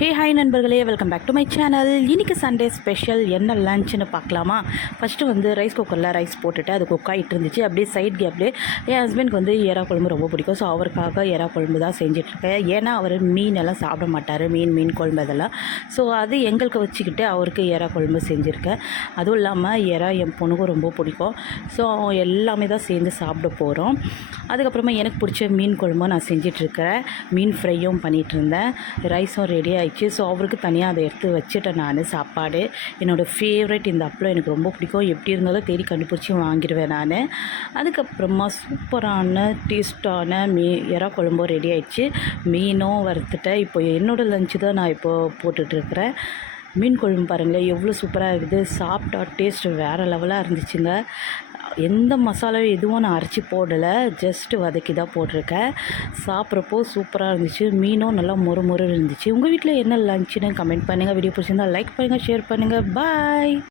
ஹே hi நண்பர்களே, welcome back to my channel. இன்றைக்கி Sunday special என்ன லஞ்சுன்னு பார்க்கலாமா? ஃபஸ்ட்டு வந்து ரைஸ் குக்கரில் ரைஸ் போட்டுட்டு அது குக் ஆகிட்டு இருந்துச்சு. அப்படியே சைட் கேப்லேயே என் ஹஸ்பண்டுக்கு வந்து எறா குழம்பு ரொம்ப பிடிக்கும். ஸோ அவருக்காக எறா குழம்பு தான் செஞ்சிட்ருக்கேன். ஏன்னா அவர் மீனெல்லாம் சாப்பிட மாட்டார், மீன் குழம்பு அதெல்லாம். ஸோ அது எங்களுக்கு வச்சுக்கிட்டு அவருக்கு எறா குழம்பு செஞ்சுருக்கேன். அதுவும் இல்லாமல் எறா என் பொண்ணுக்கும் ரொம்ப பிடிக்கும். ஸோ எல்லாமே தான் சேர்ந்து சாப்பிட போகிறோம். அதுக்கப்புறமா எனக்கு பிடிச்ச மீன் குழம்பும் நான் செஞ்சிட்ருக்கிறேன். மீன் ஃப்ரையும் பண்ணிகிட்ருந்தேன். ரைஸும் ரெடி ஆகிடுச்சு. ஸோ அவருக்கு தனியாக அதை எடுத்து வச்சுட்டேன் நான். சாப்பாடு என்னோடய ஃபேவரட். இந்த அப்பளம் எனக்கு ரொம்ப பிடிக்கும். எப்படி இருந்தாலும் தேடி கண்டுபிடிச்சி வாங்கிடுவேன் நான். அதுக்கப்புறமா சூப்பரான டேஸ்ட்டான எறா குழம்பும் ரெடி ஆகிடுச்சு. மீனும் வறுத்துட்டேன். இப்போ என்னோடய லஞ்சு தான் நான் இப்போது போட்டுட்ருக்கிறேன். மீன் குழம்பு பாருங்களேன் எவ்வளோ சூப்பராக இருக்குது. சாப்பிட்டா டேஸ்ட்டு வேறு லெவலாக இருந்துச்சுங்க. எந்த மசாலாவும் எதுவும் நான் அரைச்சி போடலை, ஜஸ்ட்டு வதக்கி தான் போட்டிருக்கேன். சாப்பிட்றப்போ சூப்பராக இருந்துச்சு. மீனும் நல்லா மொறு இருந்துச்சு. உங்கள் வீட்டில் என்ன லஞ்சுன்னு கமெண்ட் பண்ணுங்கள். வீடியோ பிடிச்சிருந்தால் லைக் பண்ணுங்கள், ஷேர் பண்ணுங்கள். பாய்.